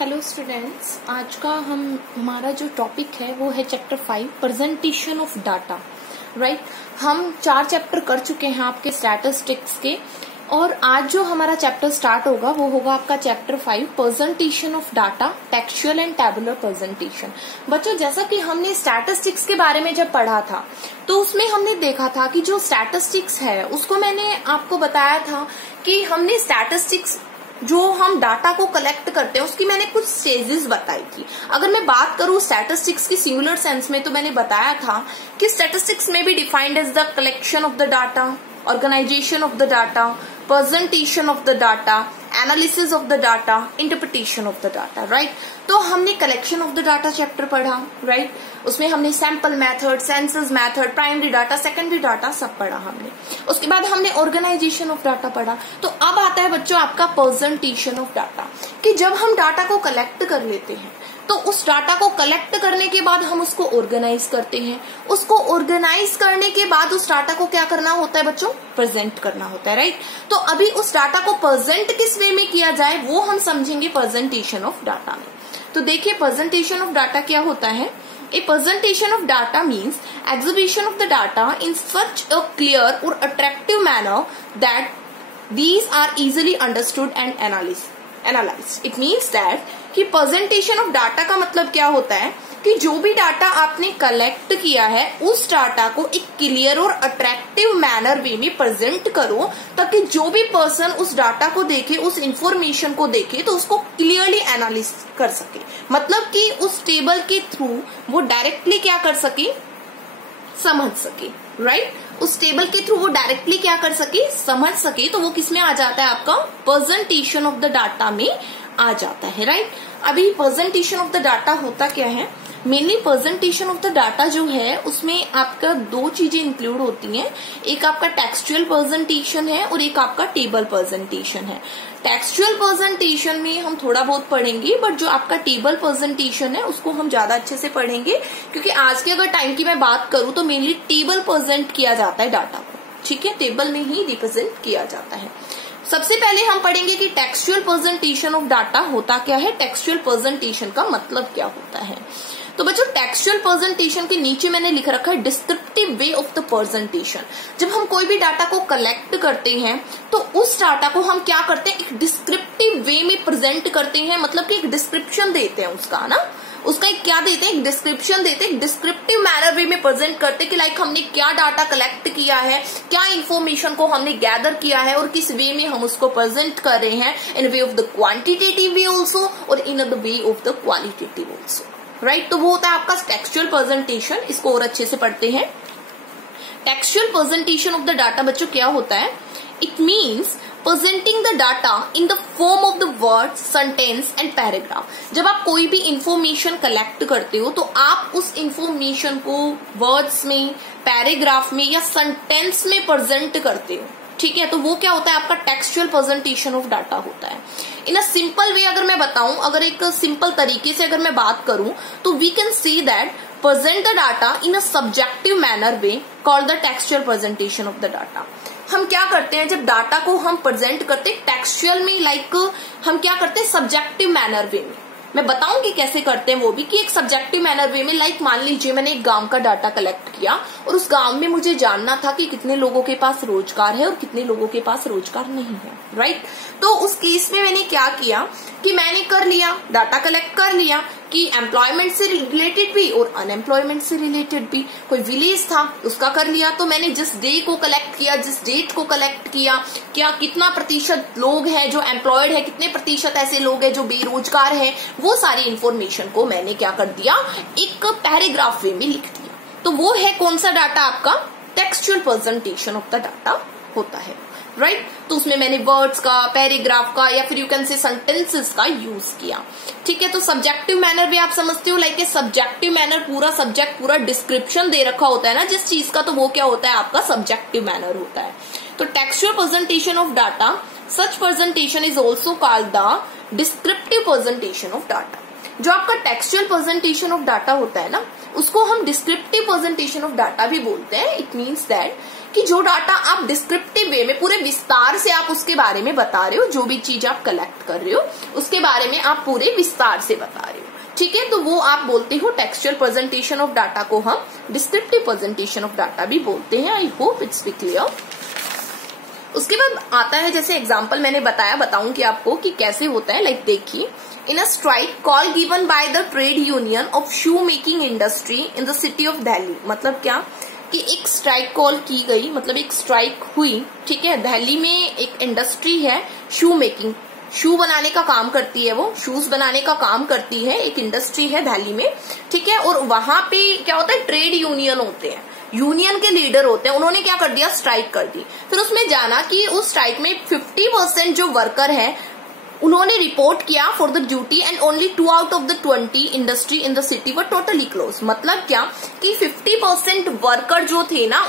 Hello students, आज का हमारा जो टॉपिक है वो है chapter 5 presentation of data. Right, हम 4 चैप्टर कर चुके हैं आपके स्टैटिस्टिक्स के, और आज जो हमारा चैप्टर स्टार्ट होगा वो होगा आपका chapter 5 presentation of data, textual and tabular presentation. बच्चों, जैसा कि हमने स्टैटिस्टिक्स के बारे में जब पढ़ा था तो उसमें हमने देखा था कि जो स्टैटिस्टिक्स है उसको मैंने आपको बताया था कि हमने स्टैटिस्टिक्स जो हम डाटा को कलेक्ट करते हैं उसकी मैंने कुछ स्टेजेस बताई थी। अगर मैं बात करूं स्टैटिस्टिक्स की सिंगुलर सेंस में तो मैंने बताया था कि स्टैटिस्टिक्स में be defined as the collection of the data, organization of the data, presentation of the data, analysis of the data, interpretation of the data. Right, तो हमने collection of the data chapter पढ़ा। Right, उसमें हमने sample method, census method, primary data, secondary data सब पढ़ा हमने। उसके बाद हमने ऑर्गेनाइजेशन ऑफ डाटा पढ़ा। तो अब आता है बच्चों आपका प्रेजेंटेशन ऑफ डाटा, कि जब हम डाटा को कलेक्ट कर लेते हैं तो उस डाटा को कलेक्ट करने के बाद हम उसको ऑर्गेनाइज करते हैं। उसको ऑर्गेनाइज करने के बाद उस डाटा को क्या करना होता है बच्चों? प्रेजेंट करना होता है। राइट, तो अभी उस डाटा को प्रेजेंट किस वे में किया जाए वो हम समझेंगे प्रेजेंटेशन ऑफ डाटा में। तो देखिए, प्रेजेंटेशन ऑफ डाटा क्या होता है। A presentation of data means exhibition of the data in such a clear or attractive manner that these are easily understood and analyzed. It means that कि presentation of data का मतलब क्या होता है कि जो भी डाटा आपने कलेक्ट किया है उस डाटा को एक क्लियर और अट्रैक्टिव मैनर वे में प्रेजेंट करो, ताकि जो भी पर्सन उस डाटा को देखे, उस इंफॉर्मेशन को देखे तो उसको क्लियरली एनालिसिस कर सके। मतलब कि उस टेबल के थ्रू वो डायरेक्टली क्या कर सके? समझ सके। राइट, उस टेबल के थ्रू वो डायरेक्टली क्या कर सके? समझ सके। तो वो किसमें आ जाता है? आपका प्रेजेंटेशन ऑफ द डाटा में आ जाता है। राइट, अभी प्रेजेंटेशन ऑफ द डाटा होता क्या है? Mainly presentation of the data जो है उसमें आपका 2 चीजें इंक्लूड होती हैं। एक आपका टेक्सचुअल प्रेजेंटेशन है और एक आपका टेबल प्रेजेंटेशन है। टेक्सचुअल प्रेजेंटेशन में हम थोड़ा बहुत पढ़ेंगे, बट जो आपका टेबल प्रेजेंटेशन है उसको हम ज्यादा अच्छे से पढ़ेंगे, क्योंकि आज के अगर टाइम की मैं बात करूं तो मेनली टेबल प्रेजेंट किया जाता है डाटा को। ठीक है, टेबल में ही रिप्रेजेंट किया जाता है। सबसे पहले हम पढ़ेंगे कि टेक्सचुअल प्रेजेंटेशन ऑफ डाटा होता क्या है, टेक्सचुअल प्रेजेंटेशन का मतलब क्या होता है। तो बच्चों, टेक्सचुअल प्रेजेंटेशन के नीचे मैंने लिख रखा है descriptive way of the presentation. जब हम कोई भी डाटा को कलेक्ट करते हैं तो उस डाटा को हम क्या करते हैं? एक डिस्क्रिप्टिव वे में प्रेजेंट करते हैं। मतलब कि एक डिस्क्रिप्शन देते हैं उसका, ना उसका एक क्या देते हैं? एक डिस्क्रिप्शन देते हैं, डिस्क्रिप्टिव मैनर वे में प्रेजेंट करते हैं कि लाइक हमने क्या डाटा कलेक्ट किया है, क्या इन्फॉर्मेशन को हमने गैदर किया है और किस वे में हम उसको प्रेजेंट कर रहे हैं, in way of the quantitative way also और in the way of the qualitative also. Right, तो वो होता है आपका टेक्सचुअल प्रेजेंटेशन। इसको और अच्छे से पढ़ते हैं। Textual presentation of the data बच्चों क्या होता है? It means presenting the data in the form of the words, sentence and paragraph. जब आप कोई भी इंफॉर्मेशन कलेक्ट करते हो तो आप उस इंफॉर्मेशन को वर्ड्स में, पैराग्राफ में या सेंटेंस में प्रेजेंट करते हो। ठीक है, तो वो क्या होता है? आपका टेक्सचुअल प्रेजेंटेशन ऑफ डाटा होता है। इन अ सिंपल वे अगर मैं बताऊं, अगर एक सिंपल तरीके से अगर मैं बात करूं तो we can see that present the data in a subjective manner we called the textual presentation of the data. हम क्या करते हैं जब डाटा को हम प्रेजेंट करते हैं टेक्सचुअल में, लाइक हम क्या करते हैं? सब्जेक्टिव मैनर वे में। मैं बताऊंगी कैसे करते हैं वो भी, कि एक सब्जेक्टिव मैनर वे में, लाइक मान लीजिए मैंने एक गांव का डाटा कलेक्ट किया और उस गांव में मुझे जानना था कि कितने लोगों के पास रोजगार है और कितने लोगों के पास रोजगार नहीं है। राइट, तो उस केस में मैंने क्या किया कि मैंने कर लिया, डाटा कलेक्ट कर लिया कि एम्प्लॉयमेंट से रिलेटेड भी और अनएम्प्लॉयमेंट से रिलेटेड भी। कोई विलेज था उसका कर लिया, तो मैंने जिस डे को कलेक्ट किया, जिस डेट को कलेक्ट किया, क्या कितना प्रतिशत लोग हैं जो एम्प्लॉयड है, कितने प्रतिशत ऐसे लोग हैं जो बेरोजगार है, वो सारी इंफॉर्मेशन को मैंने क्या कर दिया? एक पैराग्राफ वे में लिख दिया। तो वो है कौन सा डाटा? आपका textual presentation of the data होता है। राइट, तो उसमें मैंने वर्ड्स का, पैराग्राफ का या फिर यू कैन से सेंटेंसेस का यूज किया। ठीक है, तो सब्जेक्टिव मैनर भी आप समझते हो, लाइक ए सब्जेक्टिव मैनर, पूरा सब्जेक्ट, पूरा डिस्क्रिप्शन दे रखा होता है ना जिस चीज का, तो वो क्या होता है? आपका सब्जेक्टिव मैनर होता है। तो textual presentation of data, such presentation is also called the descriptive presentation of data. जो आपका टेक्सचुअल प्रेजेंटेशन ऑफ डाटा होता है ना उसको हम डिस्क्रिप्टिव प्रेजेंटेशन ऑफ डाटा भी बोलते हैं। इट मीन्स दैट कि जो डाटा आप डिस्क्रिप्टिव वे में पूरे विस्तार से आप उसके बारे में बता रहे हो, जो भी चीज आप कलेक्ट कर रहे हो उसके बारे में आप पूरे विस्तार से बता रहे हो, ठीक है, तो वो आप बोलते हो टेक्सचुअल प्रेजेंटेशन ऑफ डाटा को हम डिस्क्रिप्टिव प्रेजेंटेशन ऑफ डाटा भी बोलते हैं। I hope it's be clear. उसके बाद आता है, जैसे एग्जांपल मैंने बताऊंगी आपको कि कैसे होता है। लाइक देखिए, in a strike call given by the trade union of shoe making industry in the city of Delhi. मतलब क्या कि एक स्ट्राइक कॉल की गई, मतलब एक स्ट्राइक हुई, ठीक है। दिल्ली में एक इंडस्ट्री है शू मेकिंग, शू बनाने का काम करती है, वो शूज बनाने का काम करती है, एक इंडस्ट्री है दिल्ली में, ठीक है। और वहां पे क्या होता है, ट्रेड यूनियन होते हैं, यूनियन के लीडर होते हैं, उन्होंने क्या कर दिया, स्ट्राइक कर दी। फिर उसमें जाना कि उस स्ट्राइक में 50% जो वर्कर है उन्होंने रिपोर्ट किया for the duty and only 2 out of the 20 industry in the city were totally close. मतलब क्या कि 50% वर्कर जो थे ना,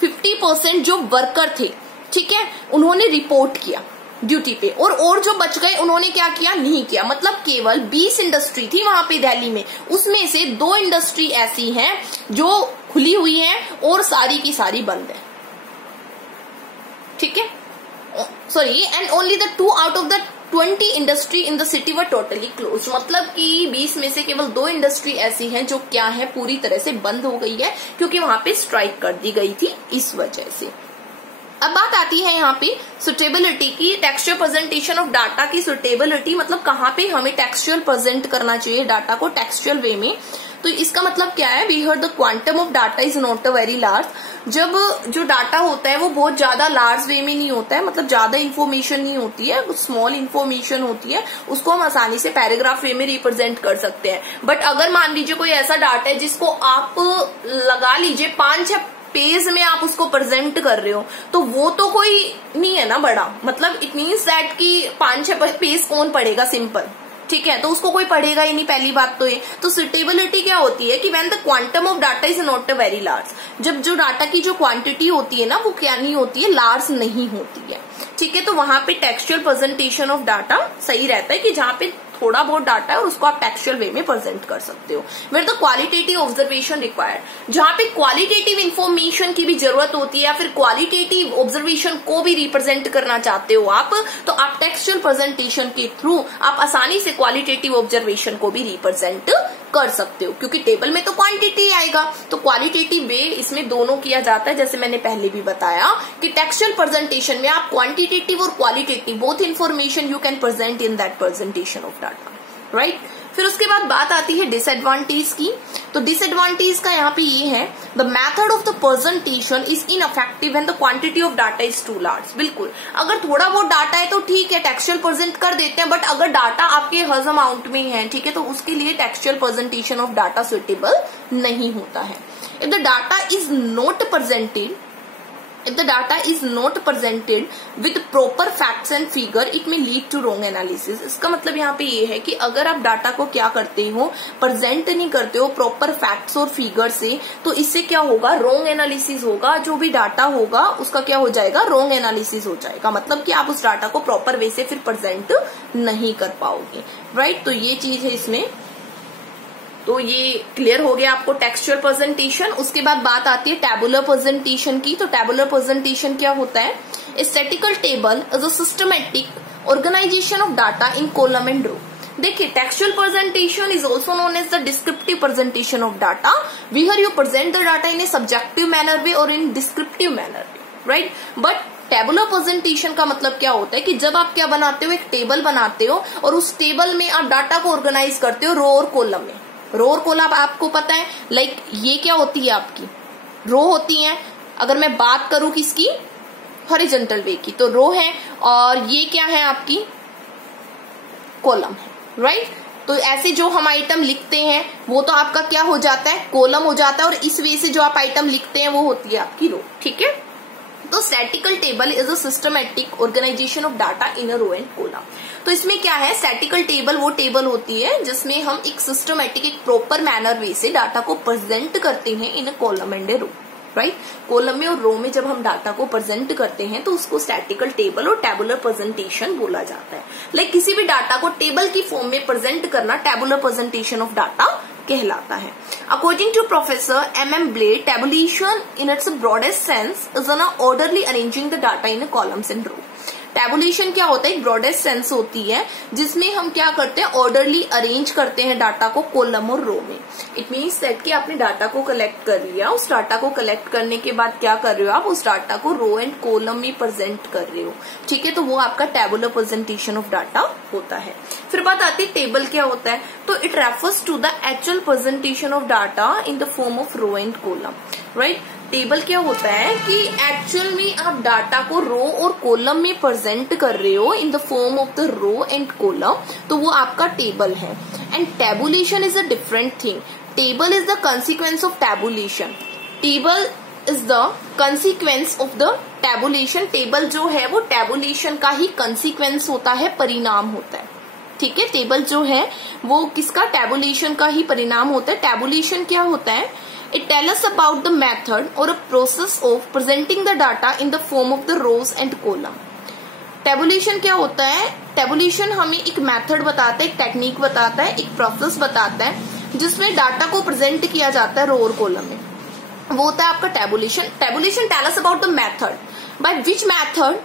50% जो वर्कर थे, ठीक है, उन्होंने रिपोर्ट किया ड्यूटी पे, और जो बच गए उन्होंने क्या किया, नहीं किया। मतलब केवल 20 इंडस्ट्री थी वहां पे दिल्ली में, उसमें से 2 इंडस्ट्री ऐसी हैं जो खुली हुई हैं और सारी की सारी बंद है, ठीक है, sorry, and only the 2 out of the 20 industry in the city were totally close. मतलब कि 20 में से केवल 2 इंडस्ट्री ऐसी हैं जो क्या है, पूरी तरह से बंद हो गई है, क्योंकि वहां पे स्ट्राइक कर दी गई थी इस वजह से। अब बात आती है यहाँ पे सुटेबिलिटी की, टेक्सचुअल प्रेजेंटेशन ऑफ डाटा की सुटेबिलिटी, मतलब कहाँ पे हमें टेक्सचुअल प्रेजेंट करना चाहिए डाटा को टेक्सचुअल वे में। तो इसका मतलब क्या है, we heard the quantum of data is not a very large. जब जो डाटा होता है वो बहुत ज्यादा लार्ज वे में नहीं होता है, मतलब ज्यादा इन्फॉर्मेशन नहीं होती है, स्मॉल इन्फॉर्मेशन होती है, उसको हम आसानी से पैराग्राफ वे में रिप्रेजेंट कर सकते हैं। बट अगर मान लीजिए कोई ऐसा डाटा है जिसको आप लगा लीजिए 5-6 पेज में आप उसको प्रेजेंट कर रहे हो, तो वो तो कोई नहीं है ना बड़ा, मतलब इट मीन्स दैट कि 5-6 पेज कौन पढ़ेगा, सिंपल, ठीक है, तो उसको कोई पढ़ेगा ही नहीं, पहली बात तो ये। तो सुटेबिलिटी क्या होती है कि when the quantum of data is not a very large, जब जो डाटा की जो क्वांटिटी होती है ना वो क्या नहीं होती है, लार्ज नहीं होती है, ठीक है। तो वहां पे टेक्सचुअल प्रेजेंटेशन ऑफ डाटा सही रहता है कि जहां पे थोड़ा बहुत डाटा है और उसको आप टेक्सचुअल वे में प्रेजेंट कर सकते हो। Where the qualitative observation required, जहां पे क्वालिटेटिव इंफॉर्मेशन की भी जरूरत होती है या फिर क्वालिटेटिव ऑब्जर्वेशन को भी रिप्रेजेंट करना चाहते हो आप, तो आप टेक्सचुअल प्रेजेंटेशन के थ्रू आप आसानी से क्वालिटेटिव ऑब्जर्वेशन को भी रिप्रेजेंट कर सकते हो, क्योंकि टेबल में तो क्वांटिटी आएगा, तो क्वालिटेटिव वे इसमें दोनों किया जाता है। जैसे मैंने पहले भी बताया कि टेक्सचुअल प्रेजेंटेशन में आप क्वांटिटेटिव और qualitative both information you can present in that presentation of data, right. फिर उसके बाद बात आती है डिसएडवांटेज की। तो डिसएडवांटेज का यहाँ पे ये है, the method of the presentation is ineffective when the quantity of data is too large. बिल्कुल, अगर थोड़ा बहुत डाटा है तो ठीक है, टेक्सचुअल प्रेजेंट कर देते हैं, बट अगर डाटा आपके हज अमाउंट में है, ठीक है, तो उसके लिए textual presentation of data suitable नहीं होता है। If the data is not presented, if the data is not presented with proper facts and figure, it may lead to wrong analysis। इसका मतलब यहाँ पे ये है कि अगर आप डाटा को क्या करते हो, प्रेजेंट नहीं करते हो प्रॉपर फैक्ट्स और फिगर से, तो इससे क्या होगा, रॉन्ग एनालिसिस होगा, जो भी डाटा होगा उसका क्या हो जाएगा, रॉन्ग एनालिसिस हो जाएगा। मतलब कि आप उस डाटा को प्रॉपर वे से फिर प्रेजेंट नहीं कर पाओगे, राइट। तो ये चीज है इसमें, तो ये क्लियर हो गया आपको टेक्सचुअल प्रेजेंटेशन। उसके बाद बात आती है टैबुलर प्रेजेंटेशन की। तो टैबुलर प्रेजेंटेशन क्या होता है, statical table is a systematic organisation of data in column and row. देखिए, textual presentation is also known as the descriptive presentation of data, where you present the data in a subjective manner way और in descriptive manner way, right. But tabular presentation का मतलब क्या होता है कि जब आप क्या बनाते हो, एक टेबल बनाते हो और उस टेबल में आप डाटा को ऑर्गेनाइज करते हो रो और कॉलम में। रो और कॉलम आपको पता है, लाइक ये क्या होती है, आपकी रो होती है। अगर मैं बात करूं किसकी, हॉरिजॉन्टल वे की, तो रो है, और ये क्या है आपकी, कॉलम है, राइट। तो ऐसे जो हम आइटम लिखते हैं वो तो आपका क्या हो जाता है, कॉलम हो जाता है, और इस वे से जो आप आइटम लिखते हैं वो होती है आपकी रो, ठीक है। तो statical table is a systematic organisation of data in a row and column. तो इसमें क्या है, स्टैटिकल टेबल वो टेबल होती है जिसमें हम एक सिस्टमैटिक, एक प्रॉपर मैनर वे से डाटा को प्रेजेंट करते हैं in a column and a row, right. Column में और रो में जब हम डाटा को प्रेजेंट करते हैं तो उसको स्टैटिकल टेबल और टैबुलर प्रेजेंटेशन बोला जाता है। लाइक किसी भी डाटा को टेबल की फॉर्म में प्रेजेंट करना टैबुलर प्रेजेंटेशन ऑफ डाटा कहलाता है। According to professor MM Blade, tabulation in its broadest sense is an orderly arranging the data in columns and row। Tabulation क्या होता है, एक ब्रॉडेस्ट सेंस होती है जिसमें हम क्या करते हैं, ऑर्डरली अरेंज करते हैं डाटा को कॉलम और रो में। इट मीन्स दैट कि आपने डाटा को कलेक्ट कर लिया, उस डाटा को कलेक्ट करने के बाद क्या कर रहे हो, आप उस डाटा को रो एंड कॉलम में प्रेजेंट कर रहे हो, ठीक है। तो वो आपका टेबुलर प्रेजेंटेशन ऑफ डाटा होता है। फिर बात आती है टेबल क्या होता है, तो it refers to the actual presentation of data in the form of row and column, right. Table क्या होता है कि एक्चुअल में आप डाटा को रो और कॉलम में प्रेजेंट कर रहे हो in the form of the row and column, तो वो आपका टेबल है। And tabulation is a different thing. Table is the consequence of tabulation. Table is the consequence of the tabulation. Table जो है वो टेबुलेशन का ही कंसिक्वेंस होता है, परिणाम होता है, ठीक है। टेबल जो है वो किसका, टेबुलेशन का ही परिणाम होता है। टेबुलेशन क्या होता है, it tells us about the method or a process of presenting the data in the form of the rows and column। Tabulation क्या होता है, टेबुलेशन हमें एक मेथड बताता है, एक टेक्निक बताता है, एक प्रोसेस बताता है जिसमें डाटा को प्रेजेंट किया जाता है रो और कॉलम में, वो होता है आपका tabulation. Tabulation tells about the method by which method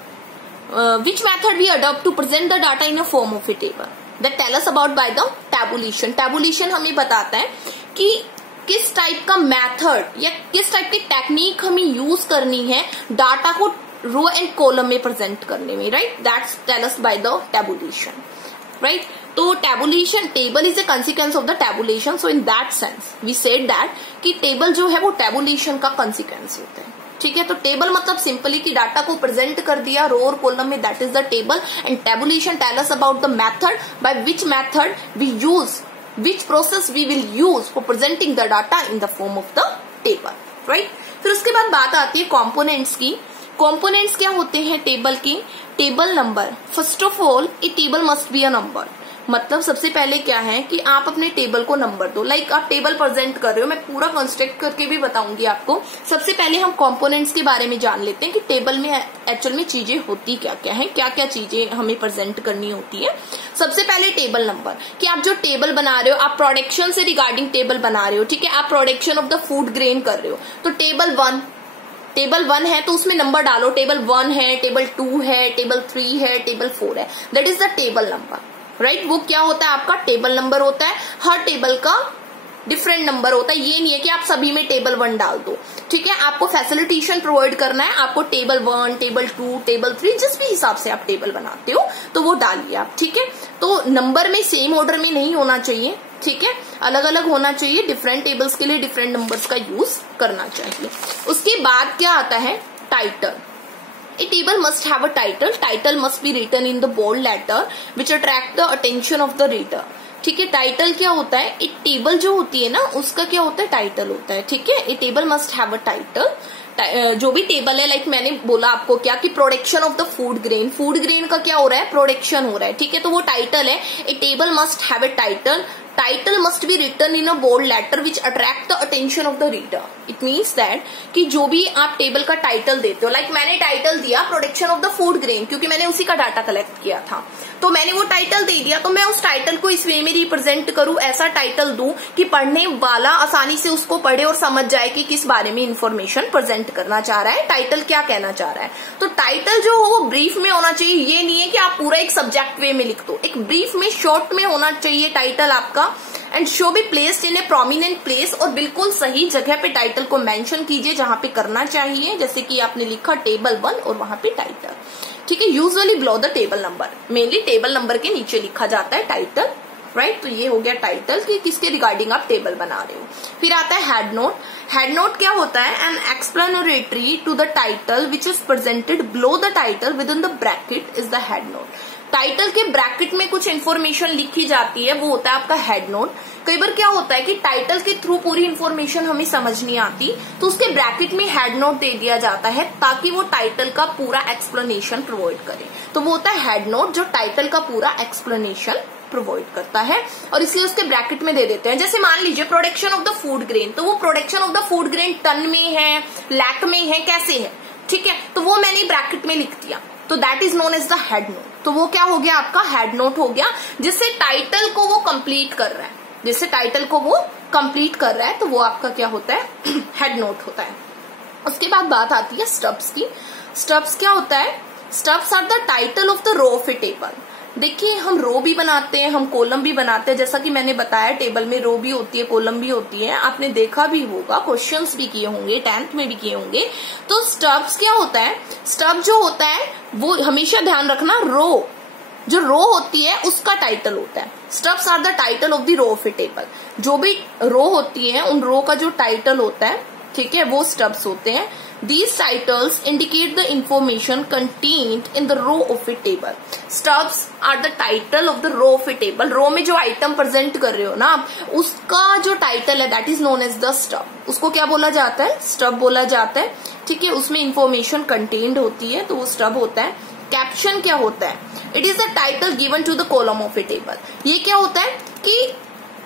we adopt to present the data in a form of a table, that tells about by the tabulation. Tabulation हमें बताता है कि किस टाइप का मेथड या किस टाइप की technique हमें यूज करनी है डाटा को रो एंड कॉलम में प्रेजेंट करने में, right. That's tells by the tabulation, right. तो tabulation, table is a consequence of the tabulation. So in that sense we said that कि टेबल जो है वो टेबुलेशन का कंसिक्वेंस होता है, ठीक है। तो टेबल मतलब सिंपली कि डाटा को प्रेजेंट कर दिया रो और कॉलम में, that is the table. And tabulation tells about the method by which method we use, which process we will use for presenting the data in the form of the table, right। फिर उसके बाद बात आती है components की। Components क्या होते हैं टेबल की, table number. First of all A table must be a number. मतलब सबसे पहले क्या है कि आप अपने टेबल को नंबर दो, लाइक आप टेबल प्रेजेंट कर रहे हो, मैं पूरा कंस्ट्रक्ट करके भी बताऊंगी आपको। सबसे पहले हम कंपोनेंट्स के बारे में जान लेते हैं कि टेबल में एक्चुअल में चीजें होती क्या क्या है, क्या क्या चीजें हमें प्रेजेंट करनी होती है। सबसे पहले टेबल नंबर, कि आप जो टेबल बना रहे हो, आप प्रोडक्शन से रिगार्डिंग टेबल बना रहे हो, ठीक है। आप production of the food grain कर रहे हो, तो टेबल 1 है तो उसमें नंबर डालो, टेबल 1 है, टेबल 2 है, टेबल 3 है, टेबल 4 है, that is the table number, right. वो क्या होता है, आपका टेबल नंबर होता है। हर टेबल का डिफरेंट नंबर होता है, ये नहीं है कि आप सभी में टेबल 1 डाल दो, ठीक है। आपको फैसिलिटेशन प्रोवाइड करना है, आपको टेबल 1, टेबल 2, टेबल 3 जिस भी हिसाब से आप टेबल बनाते हो तो वो डालिए आप, ठीक है। तो नंबर में सेम ऑर्डर में नहीं होना चाहिए, ठीक है, अलग अलग होना चाहिए। डिफरेंट टेबल्स के लिए डिफरेंट नंबर्स का यूज करना चाहिए। उसके बाद क्या आता है, title. A table must have a title. Title must be written in the bold letter which attract the attention of the reader. ठीक है। टाइटल क्या होता है, एक टेबल जो होती है ना उसका क्या होता है, टाइटल होता है, ठीक है। A table must have a title. जो भी टेबल है, लाइक मैंने बोला आपको क्या कि production of the food grain, food grain का क्या हो रहा है, प्रोडक्शन हो रहा है, ठीक है। तो वो टाइटल है। A table must have a title. Title must be written in a bold letter which attract the attention of the reader. It means that कि जो भी आप टेबल का टाइटल देते हो, लाइक मैंने टाइटल दिया production of the food grain, क्योंकि मैंने उसी का डाटा कलेक्ट किया था, तो मैंने वो टाइटल दे दिया, तो मैं उस टाइटल को इस वे में रिप्रेजेंट करूं, ऐसा टाइटल दूं कि पढ़ने वाला आसानी से उसको पढ़े और समझ जाए कि किस बारे में इंफॉर्मेशन प्रेजेंट करना चाह रहा है, टाइटल क्या कहना चाह रहा है। तो टाइटल जो हो वो ब्रीफ में होना चाहिए, ये नहीं है कि आप पूरा एक सब्जेक्ट वे में लिख दो, एक ब्रीफ में शॉर्ट में होना चाहिए टाइटल आपका। And show be placed in A prominent place, और बिल्कुल सही जगह पे टाइटल को मेंशन कीजिए जहां पे करना चाहिए, जैसे कि आपने लिखा टेबल 1 और वहां पे टाइटल, ठीक है। Usually below the table number, mainly table number के नीचे लिखा जाता है टाइटल, राइट। तो ये हो गया टाइटल कि किसके रिगार्डिंग आप टेबल बना रहे हो। फिर आता है हेड नोट। हेड नोट क्या होता है, an explanatory to the title which is presented below the title within the bracket is the head note. Title के ब्रैकेट में कुछ इन्फॉर्मेशन लिखी जाती है, वो होता है आपका हेड नोट। कई बार क्या होता है कि टाइटल के थ्रू पूरी इन्फॉर्मेशन हमें समझ नहीं आती, तो उसके ब्रैकेट में हेड नोट दे दिया जाता है ताकि वो टाइटल का पूरा एक्सप्लेनेशन प्रोवाइड करे। तो वो होता है हेड नोट जो टाइटल का पूरा एक्सप्लेनेशन प्रोवाइड करता है, और इसलिए उसके ब्रैकेट में दे देते हैं। जैसे मान लीजिए production of the food grain, तो वो production of the food grain ton में है, लैक में है, कैसे है, ठीक है। तो वो मैंने ब्रैकेट में लिख दिया, तो that is known as the head note. तो वो क्या हो गया, आपका हेड नोट हो गया, जिससे टाइटल को वो कंप्लीट कर रहा है, जिससे टाइटल को वो कंप्लीट कर रहा है तो वो आपका क्या होता है, हेड नोट होता है। उसके बाद बात आती है स्टब्स की। स्टब्स क्या होता है, stubs are the title of the row of a table. देखिए हम रो भी बनाते हैं, हम कॉलम भी बनाते हैं, जैसा कि मैंने बताया टेबल में रो भी होती है, कॉलम भी होती है, आपने देखा भी होगा, क्वेश्चंस भी किए होंगे, 10th में भी किए होंगे। तो स्टब्स क्या होता है, स्टब जो होता है वो हमेशा ध्यान रखना, रो जो रो होती है उसका टाइटल होता है। Stubs are the title of the row of a table. जो भी रो होती है उन रो का जो टाइटल होता है, ठीक है, वो स्टब्स होते हैं। These titles indicate the information contained in the row of a table. Stubs are the title of the row of a table. रो में जो आइटम प्रेजेंट कर रहे हो ना आप, उसका जो टाइटल है that is known as the stub. उसको क्या बोला जाता है, स्टब बोला जाता है, ठीक है। उसमें इंफॉर्मेशन कंटेन्ड होती है तो वो स्टब होता है। कैप्शन क्या होता है, it is the title given to the column of a table. ये क्या होता है कि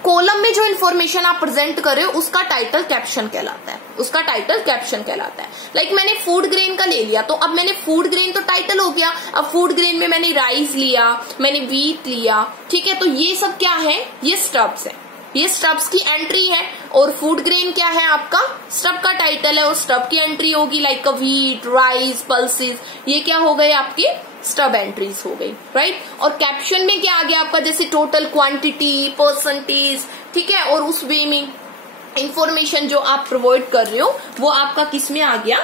कॉलम में जो इन्फॉर्मेशन आप प्रेजेंट कर रहे हो उसका टाइटल कैप्शन कहलाता है, उसका टाइटल कैप्शन कहलाता है। लाइक मैंने फूड ग्रेन का ले लिया, तो अब मैंने फूड ग्रेन तो टाइटल हो गया, अब फूड ग्रेन में मैंने राइस लिया, मैंने व्हीट लिया, ठीक है, तो ये सब क्या है, ये स्टब्स है, ये स्टब्स की एंट्री है। और फूड ग्रेन क्या है आपका, स्टब का टाइटल है और स्टब की एंट्री होगी, लाइक व्हीट, राइस, पल्सेस, ये क्या हो गए आपके स्टब एंट्रीज हो गई, राइट। और कैप्शन में क्या आ गया आपका, जैसे टोटल क्वांटिटी, परसेंटेज, ठीक है, और उस वे में इंफॉर्मेशन जो आप प्रोवाइड कर रहे हो वो आपका किस में आ गया,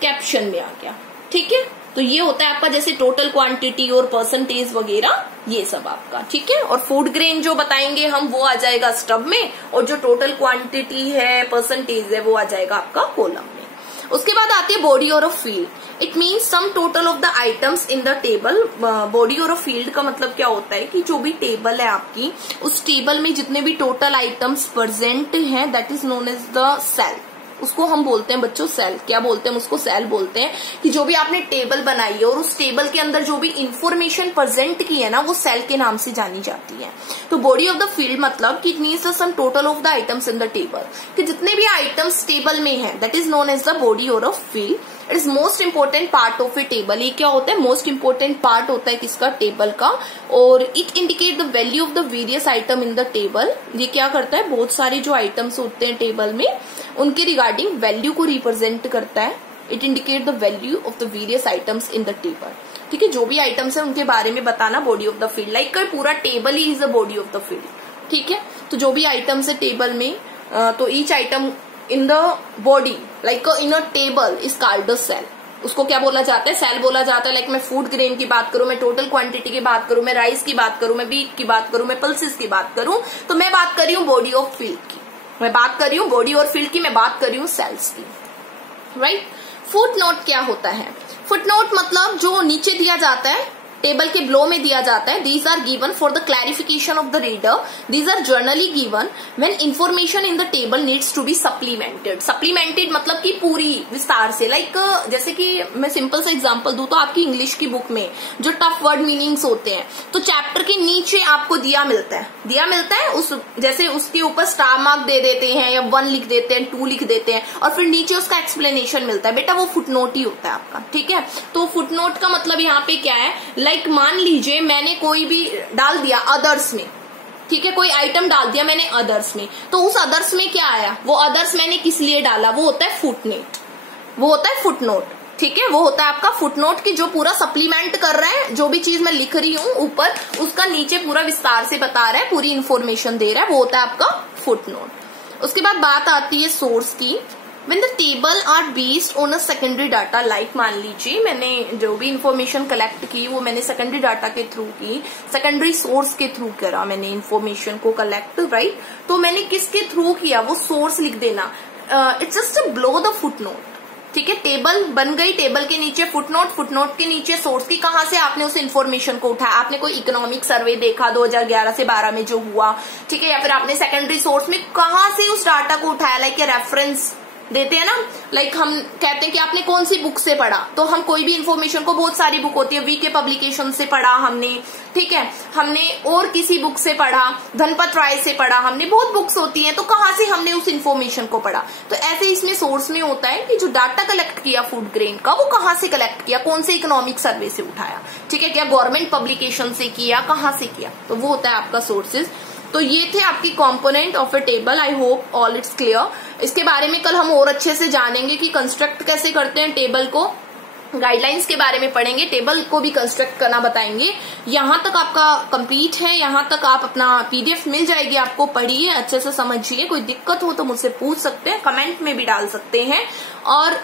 कैप्शन में आ गया, ठीक है। तो ये होता है आपका जैसे टोटल क्वांटिटी और परसेंटेज वगैरह, ये सब आपका, ठीक है। और फूड ग्रेन जो बताएंगे हम वो आ जाएगा स्टब में, और जो टोटल क्वांटिटी है, परसेंटेज है, वो आ जाएगा आपका कॉलम में। उसके बाद आती है बॉडी और a field. It means some total of the items in the table. Body और अ फील्ड का मतलब क्या होता है कि जो भी टेबल है आपकी, उस टेबल में जितने भी टोटल आइटम्स प्रेजेंट हैं that is known as the cell. उसको हम बोलते हैं बच्चों सेल। क्या बोलते हैं उसको, सेल बोलते हैं। कि जो भी आपने टेबल बनाई है और उस टेबल के अंदर जो भी इंफॉर्मेशन प्रेजेंट की है ना, वो सेल के नाम से जानी जाती है। तो बॉडी ऑफ द फील्ड मतलब कि it means the sum total of the items in the table, कि जितने भी आइटम्स टेबल में है that is known as the body और a field. It is most important part of a table. ये क्या होता है, मोस्ट इंपोर्टेंट पार्ट होता है किसका, टेबल का। और it indicate the value of the various item in the table. ये क्या करता है, बहुत सारे जो आइटम्स होते हैं टेबल में उनके रिगार्डिंग वैल्यू को रिप्रेजेंट करता है। It indicate the value of the various items in the table, ठीक है। जो भी आइटम्स है उनके बारे में बताना, body of the field. Like पूरा टेबल ही is the body of the field, ठीक है। तो जो भी आइटम्स है टेबल में, तो each item in the body like in a table is called the cell. उसको क्या बोला जाता है, सेल बोला जाता है। लाइक मैं फूड ग्रेन की बात करूं, मैं टोटल क्वांटिटी की बात करूं, मैं राइस की बात करूं, मैं व्हीट की बात करूं, मैं पल्सेस की बात करूं, तो मैं बात कर रही हूं बॉडी ऑफ फील्ड की, मैं बात कर रही हूं बॉडी और फील्ड की, मैं बात कर रही हूं सेल्स की, राइट। फुट नोट क्या होता है, फुट नोट मतलब जो नीचे दिया जाता है, टेबल के बिलो में दिया जाता है। These are given for the clarification of the reader. These are generally given when information in the table needs to be supplemented. Supplemented मतलब कि पूरी विस्तार से। लाइक जैसे कि मैं सिंपल सा एग्जांपल दूं तो आपकी इंग्लिश की बुक में जो टफ वर्ड मीनिंग्स होते हैं, तो चैप्टर के नीचे आपको दिया मिलता है उस, जैसे उसके ऊपर स्टार मार्क दे देते हैं या 1 लिख देते हैं, 2 लिख देते हैं, और फिर नीचे उसका एक्सप्लेनेशन मिलता है। बेटा वो फुटनोट ही होता है आपका, ठीक है। तो फुटनोट का मतलब यहाँ पे क्या है, लाइक मान लीजिए मैंने कोई भी डाल दिया अदर्स में, ठीक है, कोई आइटम डाल दिया मैंने अदर्स में, तो उस अदर्स में क्या आया, वो अदर्स मैंने किस लिए डाला, वो होता है फुटनोट, वो होता है फुटनोट, ठीक है। वो होता है आपका फुटनोट की जो पूरा सप्लीमेंट कर रहा है, जो भी चीज मैं लिख रही हूं ऊपर उसका नीचे पूरा विस्तार से बता रहा है, पूरी इंफॉर्मेशन दे रहा है, वो होता है आपका फुटनोट। उसके बाद बात आती है सोर्स की। When the table are based on a secondary data, like मान लीजिए मैंने जो भी इंफॉर्मेशन कलेक्ट की वो मैंने सेकेंडरी डाटा के थ्रू की, सेकेंडरी सोर्स के थ्रू करा मैंने इंफॉर्मेशन को कलेक्ट, राइट। तो मैंने किसके थ्रू किया, वो सोर्स लिख देना। It's just below the footnote, ठीक है। टेबल बन गई, टेबल के नीचे फुटनोट, फुटनोट के नीचे सोर्स की कहां से आपने उस इंफॉर्मेशन को उठाया, आपने कोई इकोनॉमिक सर्वे देखा 2011 से 12 में जो हुआ, ठीक है, या फिर आपने सेकेंडरी सोर्स में कहां से उस डाटा को उठाया, लाइक रेफरेंस देते हैं ना, लाइक हम कहते हैं कि आपने कौन सी बुक से पढ़ा, तो हम कोई भी इंफॉर्मेशन को, बहुत सारी बुक होती है, वीके पब्लिकेशन से पढ़ा हमने, ठीक है, हमने और किसी बुक से पढ़ा, धनपत राय से पढ़ा, हमने बहुत बुक्स होती हैं, तो कहां से हमने उस इंफॉर्मेशन को पढ़ा। तो ऐसे इसमें सोर्स में होता है कि जो डाटा कलेक्ट किया फूड ग्रेन का, वो कहां से कलेक्ट किया, कौन से इकोनॉमिक सर्वे से उठाया, ठीक है, क्या गवर्नमेंट पब्लिकेशन से किया, कहां से किया, तो वो होता है आपका सोर्सेज। तो ये थे आपकी component of a table. I hope all it's clear. इसके बारे में कल हम और अच्छे से जानेंगे कि कंस्ट्रक्ट कैसे करते हैं टेबल को, गाइडलाइंस के बारे में पढ़ेंगे, टेबल को भी कंस्ट्रक्ट करना बताएंगे। यहाँ तक आपका कंप्लीट है, यहाँ तक आप अपना पीडीएफ मिल जाएगी आपको, पढ़िए, अच्छे से समझिए। कोई दिक्कत हो तो मुझसे पूछ सकते हैं, कमेंट में भी डाल सकते हैं। और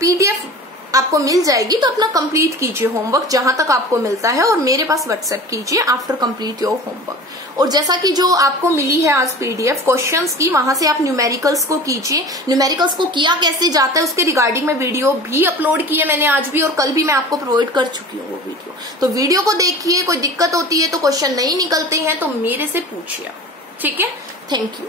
पीडीएफ आपको मिल जाएगी तो अपना कंप्लीट कीजिए होमवर्क जहां तक आपको मिलता है, और मेरे पास व्हाट्सएप कीजिए आफ्टर कंप्लीट योर होमवर्क। और जैसा कि जो आपको मिली है आज पीडीएफ क्वेश्चंस की, वहां से आप न्यूमेरिकल्स को कीजिए। न्यूमेरिकल्स को किया कैसे जाता है उसके रिगार्डिंग में वीडियो भी अपलोड की है मैंने आज भी, और कल भी मैं आपको प्रोवाइड कर चुकी हूँ वो वीडियो। तो वीडियो को देखिए। कोई दिक्कत होती है तो क्वेश्चन नहीं निकलते हैं तो मेरे से पूछिए, ठीक है। Thank you.